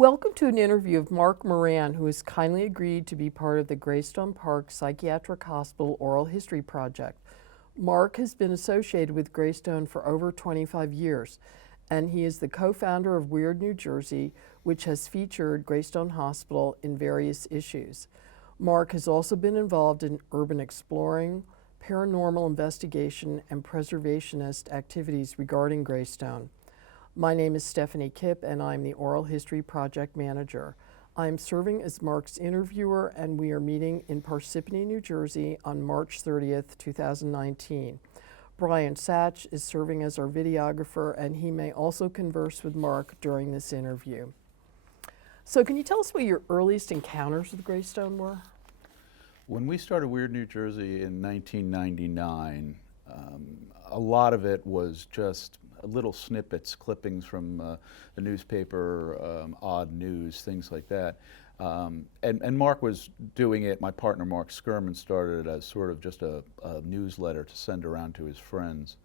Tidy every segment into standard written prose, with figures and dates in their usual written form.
Welcome to an interview of Mark Moran, who has kindly agreed to be part of the Greystone Park Psychiatric Hospital Oral History Project. Mark has been associated with Greystone for over 25 years, and he is the co-founder of Weird New Jersey, which has featured Greystone Hospital in various issues. Mark has also been involved in urban exploring, paranormal investigation, and preservationist activities regarding Greystone. My name is Stephanie Kipp, and I'm the Oral History Project Manager. I'm serving as Mark's interviewer, and we are meeting in Parsippany, New Jersey on March 30th, 2019. Brian Satch is serving as our videographer, and he may also converse with Mark during this interview. So can you tell us what your earliest encounters with Greystone were? When we started Weird New Jersey in 1999, a lot of it was just little snippets, clippings from the newspaper, odd news, things like that. And Mark was doing it, my partner Mark Skirman started it as sort of just a newsletter to send around to his friends.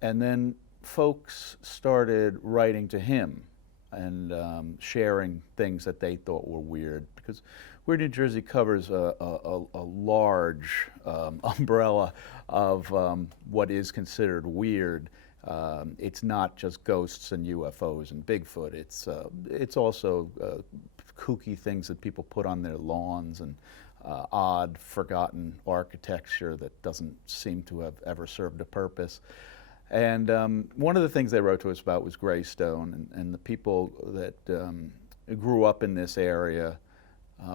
And then folks started writing to him and sharing things that they thought were weird, because Weird New Jersey covers a large umbrella of what is considered weird. It's not just ghosts and UFOs and Bigfoot. It's also kooky things that people put on their lawns and odd, forgotten architecture that doesn't seem to have ever served a purpose. And one of the things they wrote to us about was Greystone, and the people that grew up in this area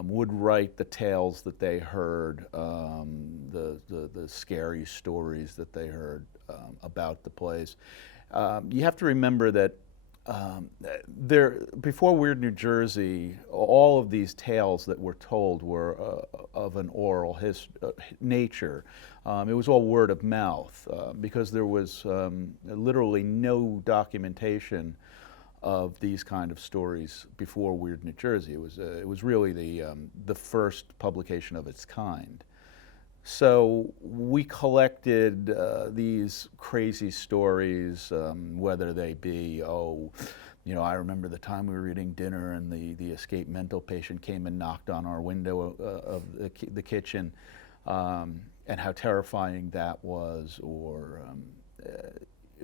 would write the tales that they heard, the scary stories that they heard about the place. You have to remember that before Weird New Jersey, all of these tales that were told were of an oral nature. It was all word of mouth because there was literally no documentation of these kind of stories before Weird New Jersey. It was really the first publication of its kind. So we collected these crazy stories, whether they be, I remember the time we were eating dinner and the escaped mental patient came and knocked on our window of the kitchen, and how terrifying that was, or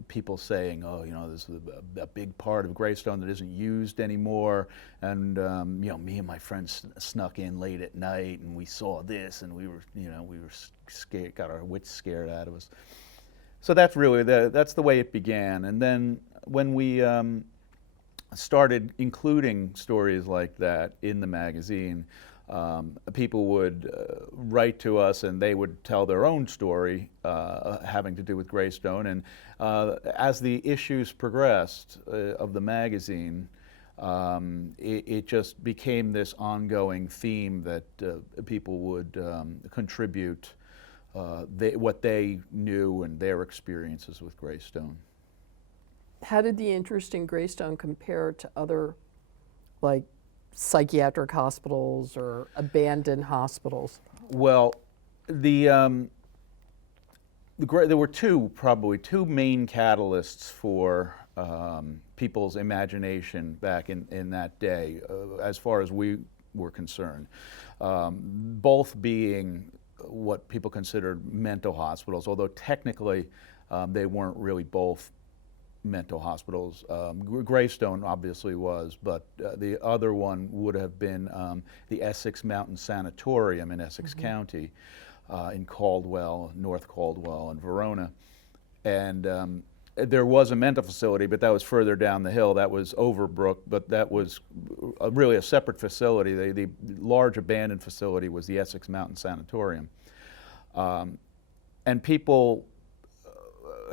people saying, this is a big part of Greystone that isn't used anymore, and me and my friends snuck in late at night and we saw this, and we were scared, got our wits scared out of us. So that's really that's the way it began. And then when we started including stories like that in the magazine, people would write to us and they would tell their own story having to do with Greystone. And as the issues progressed of the magazine, it just became this ongoing theme that people would contribute what they knew and their experiences with Greystone. How did the interest in Greystone compare to other, like, psychiatric hospitals or abandoned hospitals? Well, there were probably two main catalysts for people's imagination back in that day, as far as we were concerned. Both being what people considered mental hospitals, although technically they weren't really both mental hospitals. Greystone obviously was, but the other one would have been the Essex Mountain Sanatorium in Essex County, in Caldwell, North Caldwell, and Verona. And there was a mental facility, but that was further down the hill. That was Overbrook, but that was really a separate facility. The large abandoned facility was the Essex Mountain Sanatorium. And people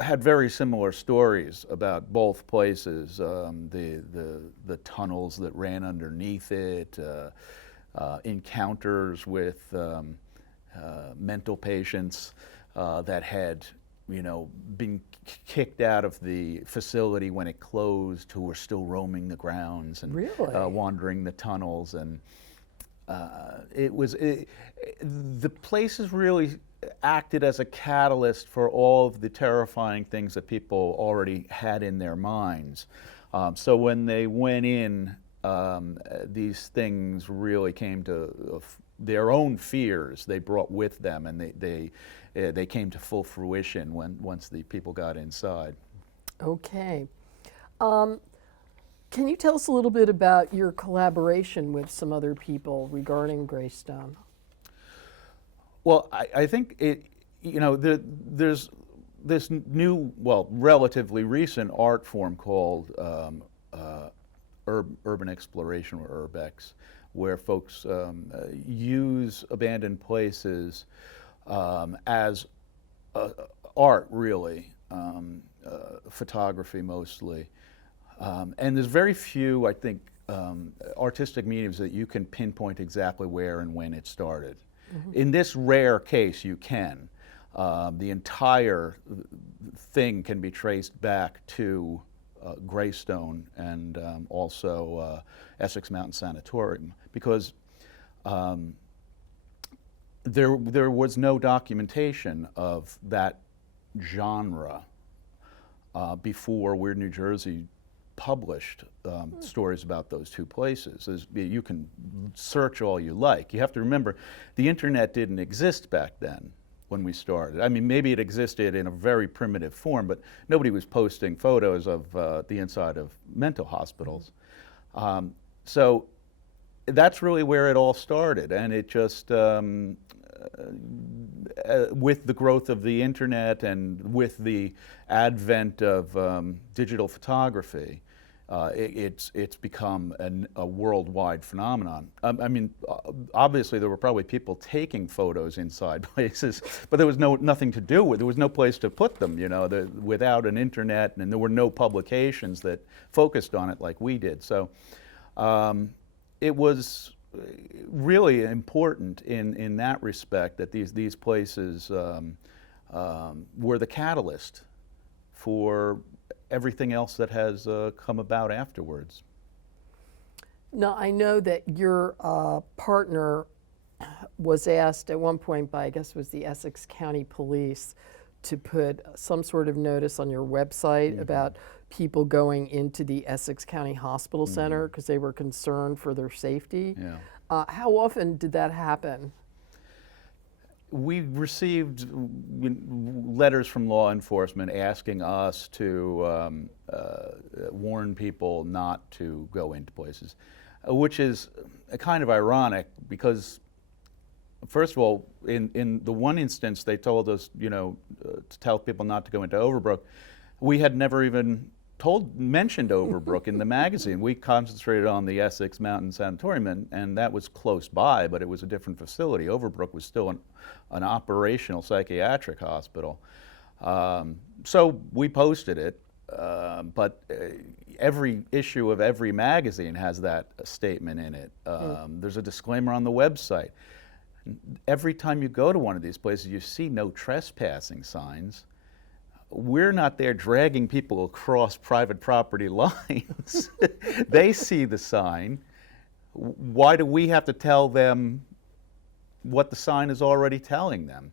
had very similar stories about both places, the tunnels that ran underneath it, encounters with mental patients that had been kicked out of the facility when it closed, who were still roaming the grounds and Really? wandering the tunnels. And the places really acted as a catalyst for all of the terrifying things that people already had in their minds. So when they went in these things really came to their own fears they brought with them, and they came to full fruition once the people got inside. Okay. Can you tell us a little bit about your collaboration with some other people regarding Greystone? Well, I think there's this new, well, relatively recent art form called urban exploration, or urbex, where folks use abandoned places as art, really, photography mostly. And there's very few, I think, artistic mediums that you can pinpoint exactly where and when it started. Mm-hmm. In this rare case, you can. The entire thing can be traced back to Greystone and also Essex Mountain Sanatorium, because there was no documentation of that genre before Weird New Jersey published stories about those two places. You can search all you like. You have to remember, the internet didn't exist back then when we started. I mean, maybe it existed in a very primitive form, but nobody was posting photos of the inside of mental hospitals. So that's really where it all started, and it just, with the growth of the internet and with the advent of digital photography, it's become a worldwide phenomenon. I mean, obviously there were probably people taking photos inside places, but there was nothing to do with. There was no place to put them, you know, without an internet, and there were no publications that focused on it like we did. So it was really important in that respect that these places were the catalyst for everything else that has come about afterwards. Now, I know that your partner was asked at one point by, I guess it was the Essex County Police, to put some sort of notice on your website mm-hmm. about people going into the Essex County Hospital mm-hmm. Center because they were concerned for their safety. Yeah. How often did that happen? We received letters from law enforcement asking us to warn people not to go into places, which is kind of ironic because, first of all, in the one instance they told us, you know, to tell people not to go into Overbrook. We had never even mentioned Overbrook in the magazine. We concentrated on the Essex Mountain Sanatorium, and that was close by, but it was a different facility. Overbrook was still an operational psychiatric hospital. So we posted it, but every issue of every magazine has that statement in it. There's a disclaimer on the website. Every time you go to one of these places, you see no trespassing signs. We're not there dragging people across private property lines. They see the sign. Why do we have to tell them what the sign is already telling them?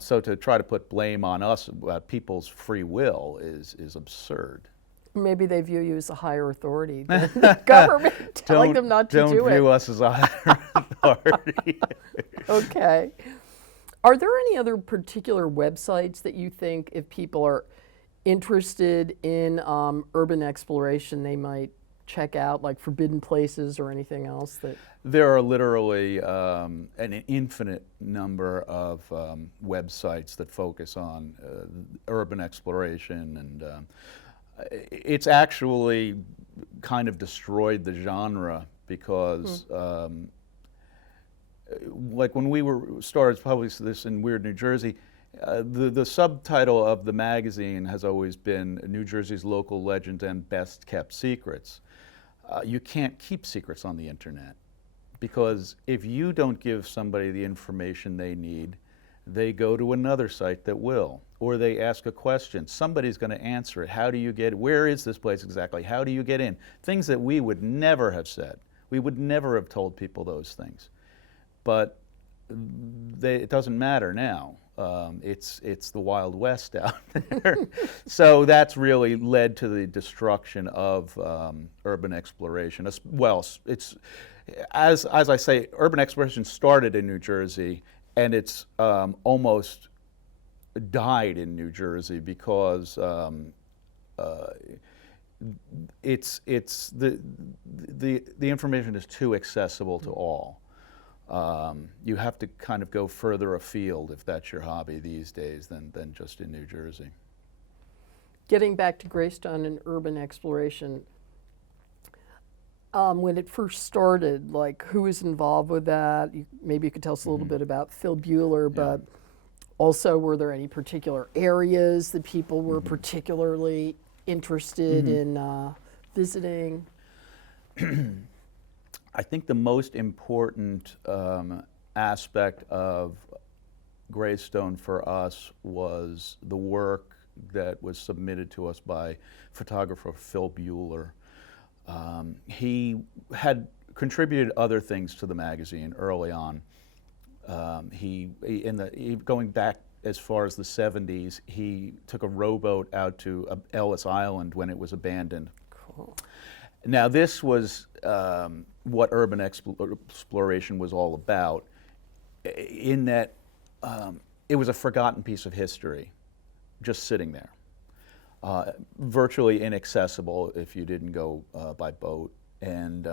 So to try to put blame on us about people's free will is absurd. Maybe they view you as a higher authority than the government telling them not to do it. Don't view us as a higher authority. Okay. Are there any other particular websites that you think, if people are interested in urban exploration, they might check out, like Forbidden Places or anything else? That there are literally an infinite number of websites that focus on urban exploration, and it's actually kind of destroyed the genre because like when we started publishing this in Weird New Jersey, the subtitle of the magazine has always been New Jersey's Local Legends and Best Kept Secrets. You can't keep secrets on the internet, because if you don't give somebody the information they need, they go to another site that will, or they ask a question. Somebody's going to answer it. How do you get, where is this place exactly? How do you get in? Things that we would never have said. We would never have told people those things. But it doesn't matter now. It's the Wild West out there. So that's really led to the destruction of urban exploration. Well, it's as I say, urban exploration started in New Jersey, and it's almost died in New Jersey because it's the information is too accessible to all. You have to kind of go further afield if that's your hobby these days than just in New Jersey. Getting back to Greystone and urban exploration, when it first started, like who was involved with that? Maybe you could tell us a little bit about Phil Bueller, but also were there any particular areas that people were particularly interested in visiting? I think the most important aspect of Greystone for us was the work that was submitted to us by photographer Phil Bueller. He had contributed other things to the magazine early on. Going back as far as the 70s, he took a rowboat out to Ellis Island when it was abandoned. Cool. Now this was what urban exploration was all about, in that it was a forgotten piece of history, just sitting there, virtually inaccessible if you didn't go by boat, and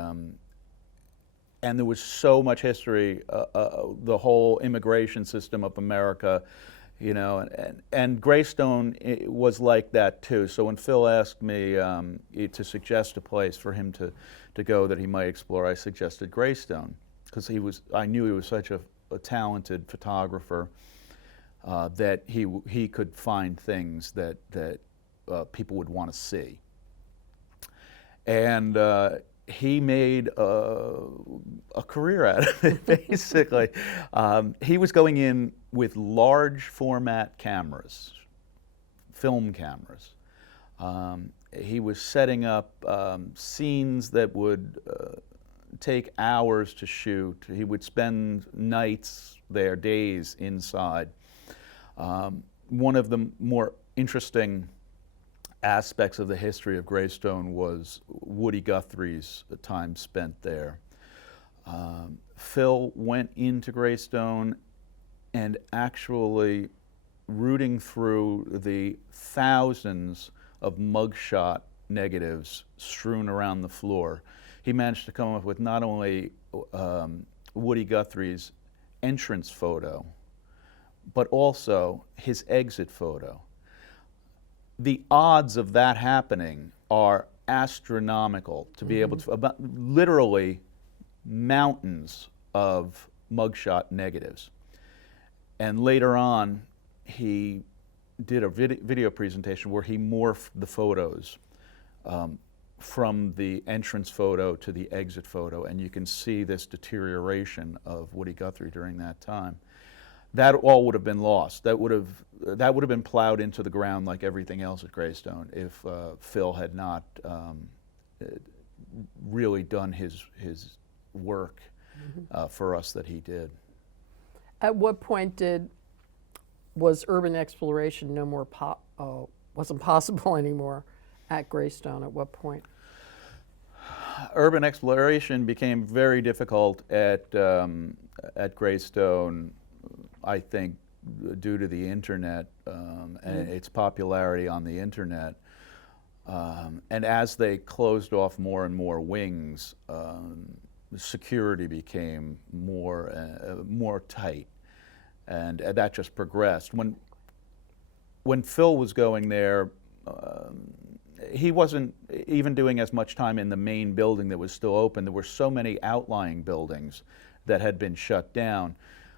there was so much history, the whole immigration system of America, you know, and Greystone was like that too. So when Phil asked me to suggest a place for him to go that he might explore, I suggested Greystone, because I knew he was such a talented photographer that he could find things that people would want to see. And he made a career out of it, basically. He was going in with large format cameras, film cameras. He was setting up scenes that would take hours to shoot. He would spend nights there, days inside. One of the more interesting aspects of the history of Greystone was Woody Guthrie's time spent there. Phil went into Greystone and actually rooting through the thousands of mugshot negatives strewn around the floor, he managed to come up with not only Woody Guthrie's entrance photo, but also his exit photo. The odds of that happening are astronomical, to be able to, literally mountains of mugshot negatives. And later on, he did a video presentation where he morphed the photos from the entrance photo to the exit photo, and you can see this deterioration of Woody Guthrie during that time. That all would have been lost. That would have been plowed into the ground like everything else at Greystone if Phil had not really done his work for us that he did. At what point was urban exploration wasn't possible anymore at Greystone? At what point? Urban exploration became very difficult at Greystone, I think, due to the internet and its popularity on the internet. And as they closed off more and more wings, security became more tight, and that just progressed. When Phil was going there, he wasn't even doing as much time in the main building that was still open. There were so many outlying buildings that had been shut down,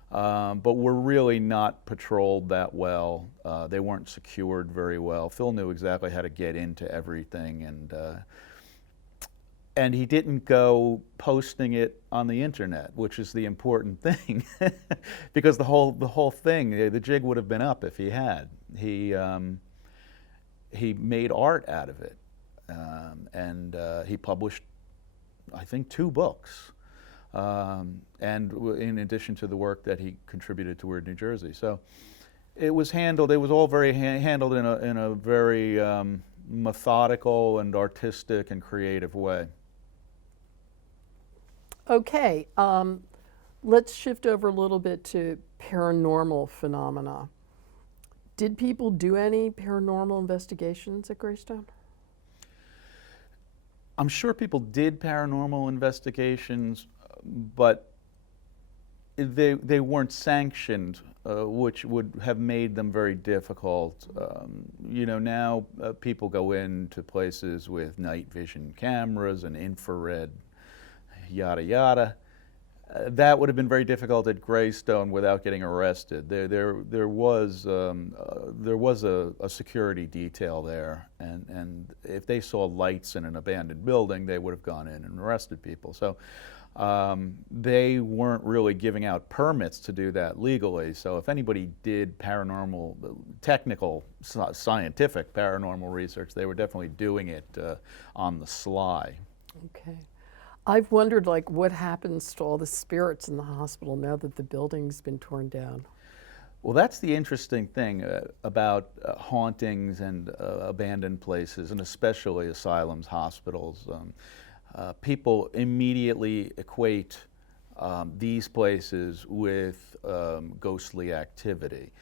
but were really not patrolled that well. They weren't secured very well. Phil knew exactly how to get into everything, and he didn't go posting it on the internet, which is the important thing, because the whole thing, the jig would have been up if he had. He made art out of it, and he published, I think, 2 books, and in addition to the work that he contributed to Weird New Jersey. So It was handled. It was all very handled in a very methodical and artistic and creative way. Okay, let's shift over a little bit to paranormal phenomena. Did people do any paranormal investigations at Greystone? I'm sure people did paranormal investigations, but they weren't sanctioned, which would have made them very difficult. Now people go into places with night vision cameras and infrared, yada yada. That would have been very difficult at Greystone without getting arrested. There was a security detail there, and if they saw lights in an abandoned building, they would have gone in and arrested people. So they weren't really giving out permits to do that legally. So if anybody did paranormal, technical, scientific paranormal research, they were definitely doing it on the sly. Okay. I've wondered, like, what happens to all the spirits in the hospital now that the building's been torn down? Well, that's the interesting thing about hauntings and abandoned places, and especially asylums, hospitals. People immediately equate these places with ghostly activity.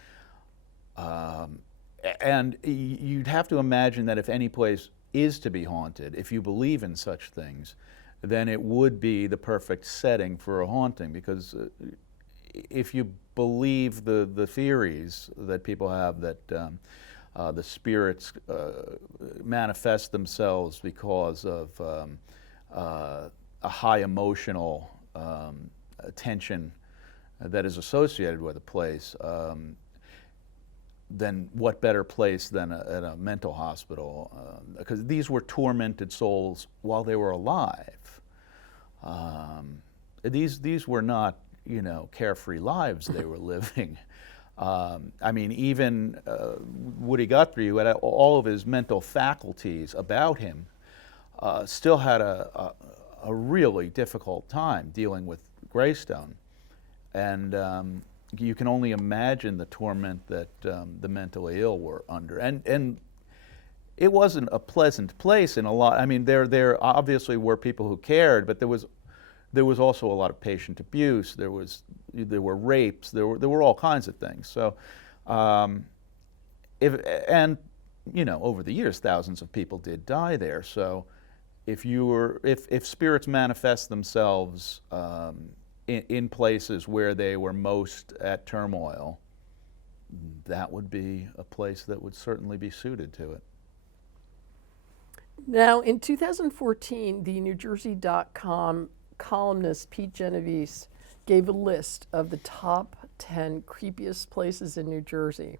And you'd have to imagine that if any place is to be haunted, if you believe in such things, then it would be the perfect setting for a haunting, because if you believe the theories that people have that the spirits manifest themselves because of a high emotional tension that is associated with a place, then what better place than a mental hospital? Because these were tormented souls while they were alive. These were not, carefree lives they were living. I mean, even Woody Guthrie, who had all of his mental faculties about him, still had a really difficult time dealing with Greystone. And you can only imagine the torment that the mentally ill were under. And it wasn't a pleasant place in a lot. I mean, there obviously were people who cared, but there was also a lot of patient abuse. There were rapes. There were all kinds of things. So, over the years, thousands of people did die there. So, if spirits manifest themselves in places where they were most at turmoil, that would be a place that would certainly be suited to it. Now, in 2014, the NewJersey.com columnist Pete Genovese gave a list of the top 10 creepiest places in New Jersey,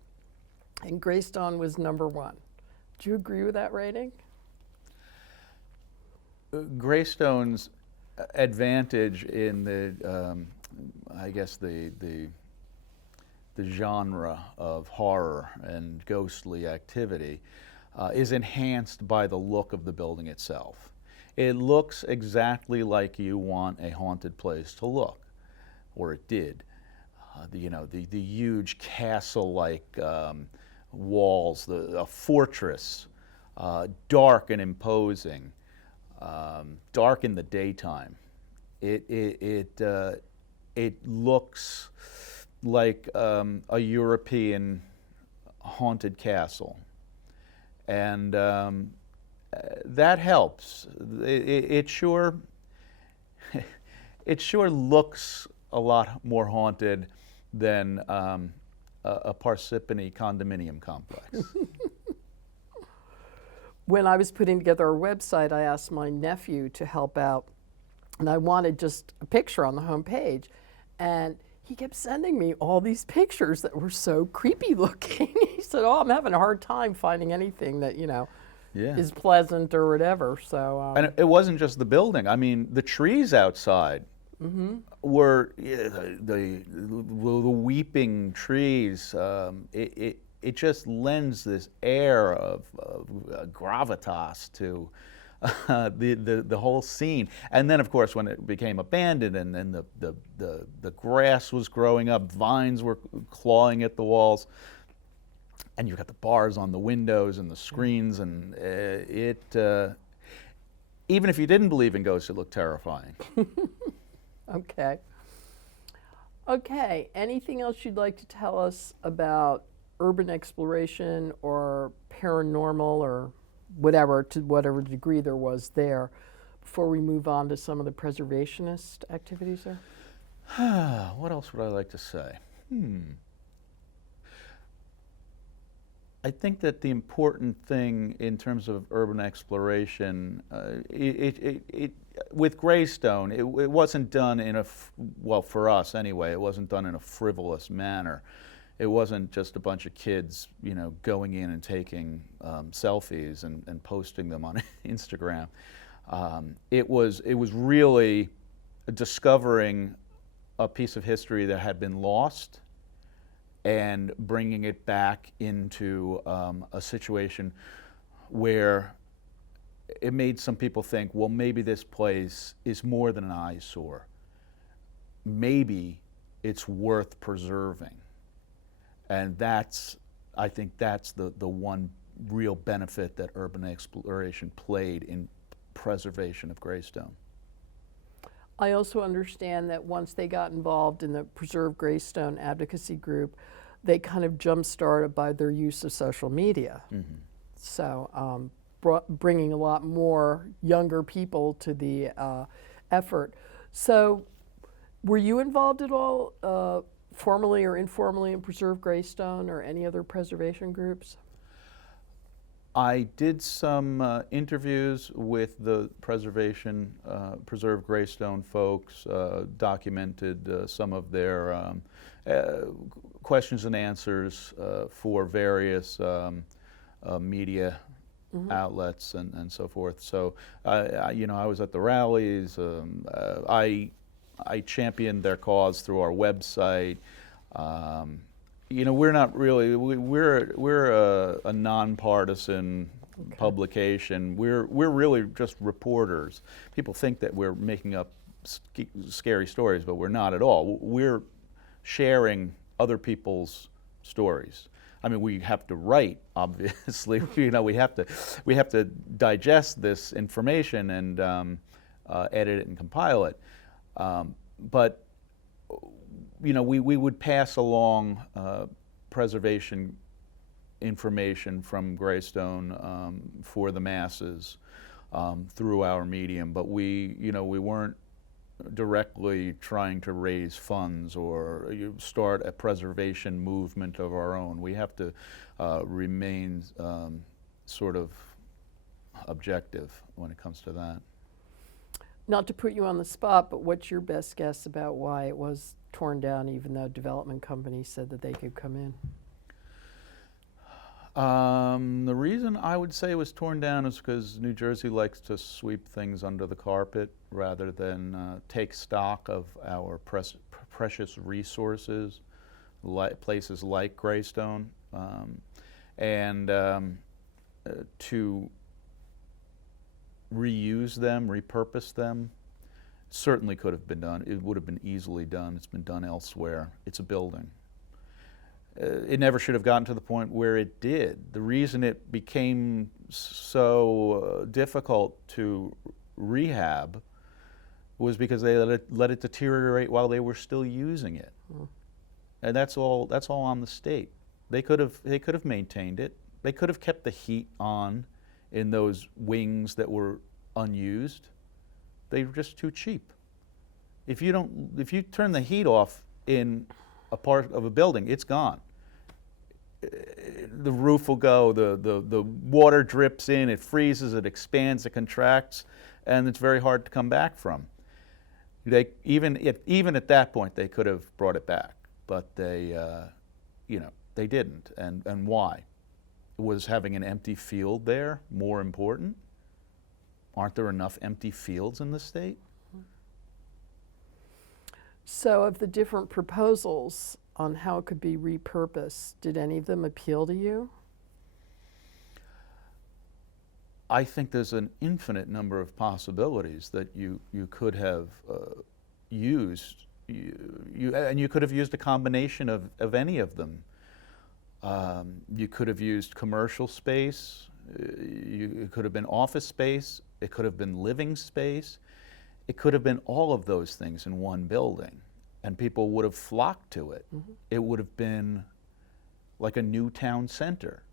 and Greystone was number 1. Do you agree with that rating? Greystone's advantage in the genre of horror and ghostly activity is enhanced by the look of the building itself. It looks exactly like you want a haunted place to look, or it did. The huge castle-like walls, a fortress, dark and imposing. Dark in the daytime. It looks like a European haunted castle, and that helps. It sure looks a lot more haunted than a Parsippany condominium complex. When I was putting together our website, I asked my nephew to help out, and I wanted just a picture on the home page. And he kept sending me all these pictures that were so creepy looking. He said, "Oh, I'm having a hard time finding anything that, is pleasant or whatever." So, and it wasn't just the building. I mean, the trees outside were the weeping trees. It just lends this air of gravitas to the whole scene. And then, of course, when it became abandoned and then the grass was growing up, vines were clawing at the walls, and you've got the bars on the windows and the screens, and even if you didn't believe in ghosts, it looked terrifying. Okay. Okay, anything else you'd like to tell us about urban exploration or paranormal or whatever, to whatever degree there was there, before we move on to some of the preservationist activities there? What else would I like to say? I think that the important thing in terms of urban exploration, with Greystone, it wasn't done in well, for us anyway, it wasn't done in a frivolous manner. It wasn't just a bunch of kids, going in and taking selfies and posting them on Instagram. It was really discovering a piece of history that had been lost and bringing it back into a situation where it made some people think, well, maybe this place is more than an eyesore. Maybe it's worth preserving. And I think that's the one real benefit that urban exploration played in preservation of Greystone. I also understand that once they got involved in the Preserve Greystone advocacy group, they kind of jump-started by their use of social media. Mm-hmm. So bringing a lot more younger people to the effort. So were you involved at all, formally or informally, in Preserve Greystone or any other preservation groups? I did some interviews with the Preserve Greystone folks, documented some of their questions and answers for various media outlets and so forth. So, I was at the rallies. I championed their cause through our website. We're not really, we're a nonpartisan publication. We're really just reporters. People think that we're making up scary stories, but we're not at all. We're sharing other people's stories. I mean, we have to write, obviously. We have to digest this information and edit it and compile it. But we would pass along preservation information from Greystone for the masses through our medium, but we weren't directly trying to raise funds or start a preservation movement of our own. We have to remain sort of objective when it comes to that. Not to put you on the spot, but what's your best guess about why it was torn down, even though development companies said that they could come in? The reason I would say it was torn down is because New Jersey likes to sweep things under the carpet rather than take stock of our precious resources, places like Greystone, and to reuse them, repurpose them. Certainly could have been done. It would have been easily done. It's been done elsewhere. It's a building. It never should have gotten to the point where it did. The reason it became so difficult to rehab was because they let it deteriorate while they were still using it. And that's all on the state. They could have maintained it. They could have kept the heat on in those wings that were unused. They were just too cheap. If you turn the heat off in a part of a building, it's gone. The roof will go, the water drips in, it freezes, it expands, it contracts, and it's very hard to come back from. Even at that point, they could have brought it back, but they didn't. And why? Was having an empty field there more important? Aren't there enough empty fields in the state? So of the different proposals on how it could be repurposed, did any of them appeal to you? I think there's an infinite number of possibilities that you could have used. And you could have used a combination of any of them. You could have used commercial space. It could have been office space. It could have been living space. It could have been all of those things in one building, and people would have flocked to it. Mm-hmm. It would have been like a new town center.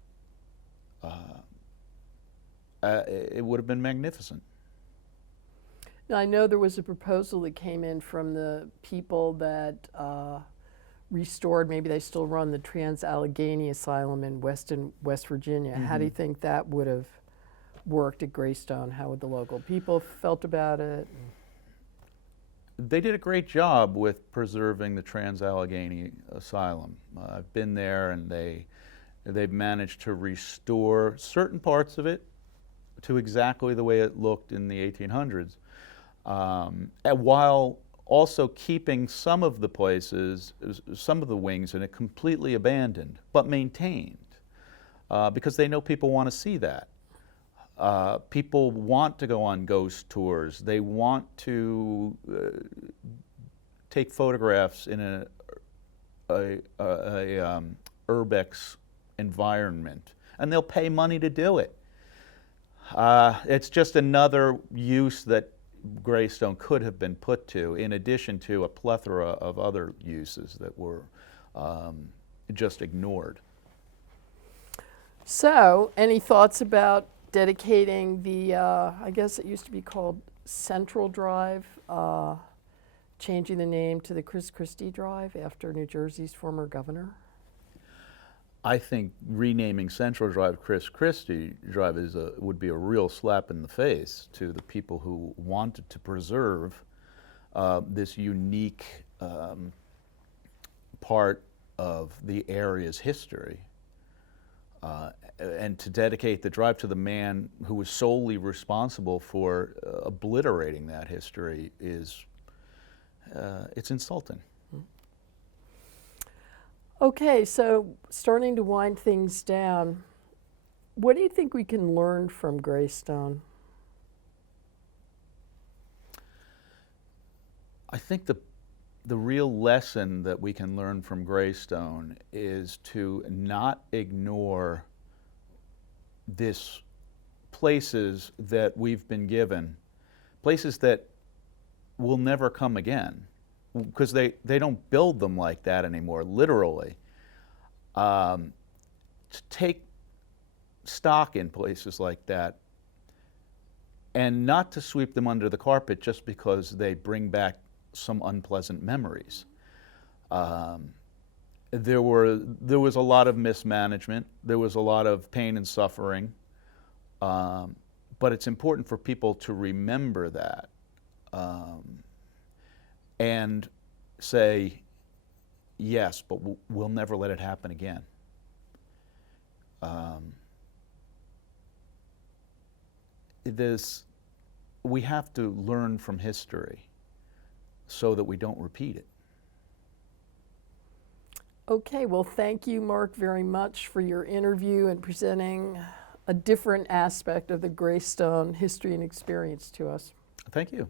It would have been magnificent. Now, I know there was a proposal that came in from the people that restored, maybe they still run the Trans-Allegheny Asylum in West Virginia. Mm-hmm. How do you think that would have worked at Greystone? How would the local people felt about it? They did a great job with preserving the Trans-Allegheny Asylum. I've been there, and they've managed to restore certain parts of it to exactly the way it looked in the 1800s, while also keeping some of the places, some of the wings in it completely abandoned, but maintained, because they know people want to see that. People want to go on ghost tours. They want to take photographs in a urbex environment, and they'll pay money to do it. It's just another use that Greystone could have been put to, in addition to a plethora of other uses that were just ignored. So, any thoughts about dedicating the, I guess it used to be called Central Drive, changing the name to the Chris Christie Drive after New Jersey's former governor? I think renaming Central Drive Chris Christie Drive would be a real slap in the face to the people who wanted to preserve this unique part of the area's history. And to dedicate the drive to the man who was solely responsible for obliterating that history is, it's insulting. Okay, so starting to wind things down, what do you think we can learn from Greystone? I think the real lesson that we can learn from Greystone is to not ignore this places that we've been given, places that will never come again, because they don't build them like that anymore, literally. To take stock in places like that and not to sweep them under the carpet just because they bring back some unpleasant memories. There was a lot of mismanagement. There was a lot of pain and suffering. But it's important for people to remember that and say, yes, but we'll never let it happen again. We have to learn from history so that we don't repeat it. Okay, well, thank you, Mark, very much for your interview and presenting a different aspect of the Greystone history and experience to us. Thank you.